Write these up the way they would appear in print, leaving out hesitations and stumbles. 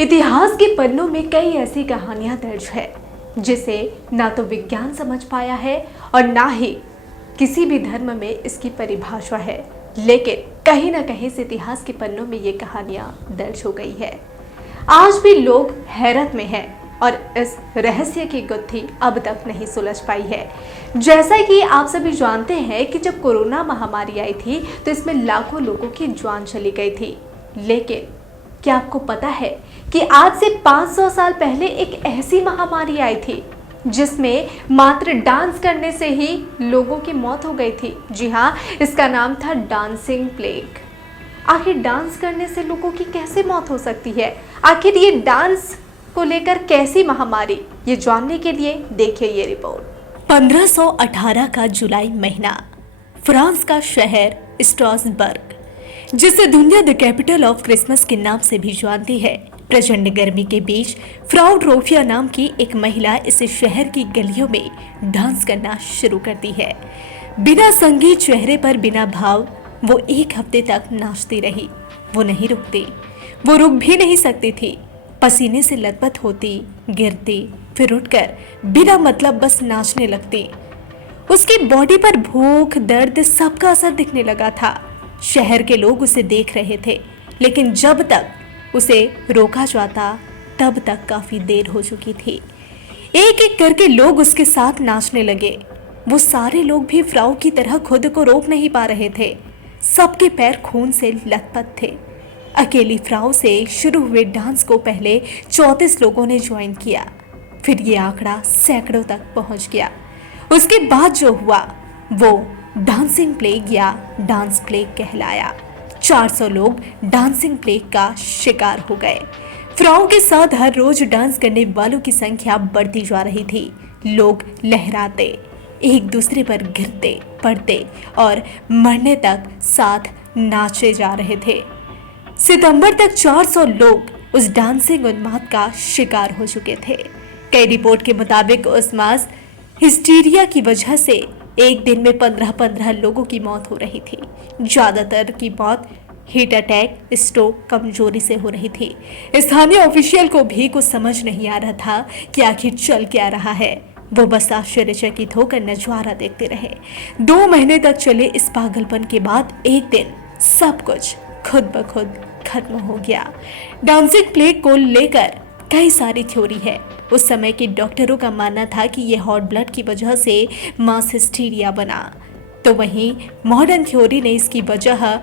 इतिहास के पन्नों में कई ऐसी कहानियां दर्ज है जिसे ना तो विज्ञान समझ पाया है और ना ही किसी भी धर्म में इसकी परिभाषा है, लेकिन कहीं ना कहीं इस इतिहास के पन्नों में ये कहानियां दर्ज हो गई है। आज भी लोग हैरत में हैं और इस रहस्य की गुत्थी अब तक नहीं सुलझ पाई है। जैसा कि आप सभी जानते हैं कि जब कोरोना महामारी आई थी तो इसमें लाखों लोगों की जान चली गई थी, लेकिन क्या आपको पता है कि आज से 500 साल पहले एक ऐसी महामारी आई थी जिसमें मात्र डांस करने से ही लोगों की मौत हो गई थी। जी हाँ, इसका नाम था डांसिंग प्लेग। आखिर डांस करने से लोगों की कैसे मौत हो सकती है? आखिर ये डांस को लेकर कैसी महामारी, ये जानने के लिए देखिए ये रिपोर्ट। 1518 का जुलाई महीना, फ्रांस का शहर स्ट्रासबर्ग, जिसे दुनिया द कैपिटल ऑफ क्रिसमस के नाम से भी जानती है, प्रचंड गर्मी के बीच फ्राउ ड्रोफिया नाम की एक महिला इस शहर की गलियों में डांस करना शुरू करती है। बिना संगीत, चेहरे पर बिना भाव, वो एक हफ्ते तक नाचती रही। वो नहीं रुकती, वो रुक भी नहीं सकती थी। पसीने से लथपथ होती, गिरती, फिर उठकर बिना मतलब बस नाचने लगती। उसकी बॉडी पर भूख, दर्द, सबका असर दिखने लगा था। शहर के लोग उसे देख रहे थे, लेकिन जब तक उसे रोका जाता तब तक काफी देर हो चुकी थी। एक एक करके लोग उसके साथ नाचने लगे। वो सारे लोग भी फ्राउ की तरह खुद को रोक नहीं पा रहे थे। सबके पैर खून से लथपथ थे। अकेली फ्राउ से शुरू हुए डांस को पहले 34 लोगों ने ज्वाइन किया, फिर ये आंकड़ा सैकड़ों तक पहुंच गया। उसके बाद जो हुआ वो डांसिंग प्लेग या डांस प्लेग कहलाया। 400 लोग डांसिंग प्लेग का शिकार हो गए। फ्राउ के साथ हर रोज डांस करने वालों की संख्या बढ़ती जा रही थी। लोग लहराते, एक दूसरे पर गिरते, पड़ते और मरने तक साथ नाचे जा रहे थे। सितंबर तक 400 लोग उस डांसिंग उन्माद का शिकार हो चुके थे। कई रिपोर्ट के मुताबिक उस मास हिस्टीरिया की वजह से एक दिन में 15-15 लोगों की मौत हो रही थी। ज्यादातर की मौत हीट अटैक, स्ट्रोक, कमजोरी से हो रही थी। स्थानीय ऑफिशियल को भी कुछ समझ नहीं आ रहा था कि आखिर चल क्या रहा है। वो बस आश्चर्यचकित होकर नजारा देखते रहे। 2 महीने तक चले इस पागलपन के बाद एक दिन सब कुछ खुद ब खुद खत्म हो गया। डांसिंग प्लेग को लेकर कई सारी थ्योरी है। उस समय के डॉक्टरों का मानना था कि यह हॉट ब्लड की वजह से मास हिस्टीरिया बना, तो वहीं मॉडर्न थ्योरी ने इसकी वजह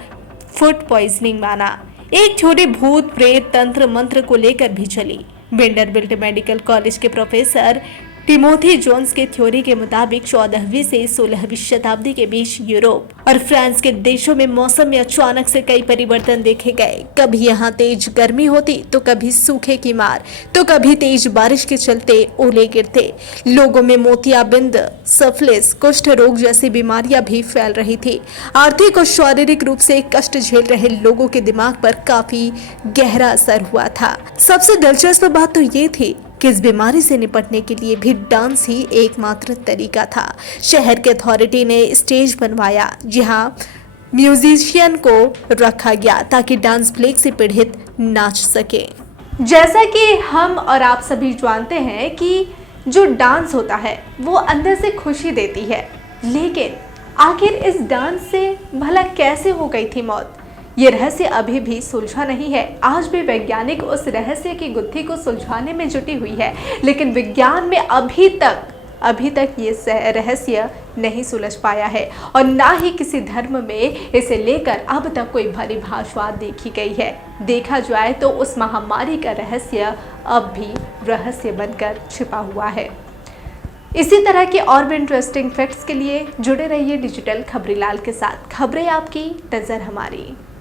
फूड पॉइजनिंग माना। एक थ्योरी भूत, प्रेत, तंत्र मंत्र को लेकर भी चली। वेंडरबिल्ट मेडिकल कॉलेज के प्रोफेसर टिमोथी जोन्स के थ्योरी के मुताबिक 14वीं से 16वीं शताब्दी के बीच यूरोप और फ्रांस के देशों में मौसम में अचानक से कई परिवर्तन देखे गए। कभी यहाँ तेज गर्मी होती, तो कभी सूखे की मार, तो कभी तेज बारिश के चलते ओले गिरते। लोगों में मोतियाबिंद, सिफिलिस, कुष्ठ रोग जैसी बीमारियां भी फैल रही थी। आर्थिक और शारीरिक रूप से कष्ट झेल रहे लोगों के दिमाग पर काफी गहरा असर हुआ था। सबसे दिलचस्प बात तो ये थी कि इस बीमारी से निपटने के लिए भी डांस ही एकमात्र तरीका था। शहर के अथॉरिटी ने स्टेज बनवाया जहां म्यूजिशियन को रखा गया ताकि डांस प्लेग से पीड़ित नाच सके। जैसा कि हम और आप सभी जानते हैं कि जो डांस होता है वो अंदर से खुशी देती है, लेकिन आखिर इस डांस से भला कैसे हो गई थी मौत? ये रहस्य अभी भी सुलझा नहीं है। आज भी वैज्ञानिक उस रहस्य की गुत्थी को सुलझाने में जुटी हुई है, लेकिन विज्ञान में अभी तक ये रहस्य नहीं सुलझ पाया है और ना ही किसी धर्म में इसे लेकर अब तक कोई परिभाषा देखी गई है। देखा जाए तो उस महामारी का रहस्य अब भी रहस्य बनकर छिपा हुआ है। इसी तरह के और भी इंटरेस्टिंग फैक्ट्स के लिए जुड़े रहिए डिजिटल खबरीलाल के साथ। खबरें आपकी, नजर हमारी।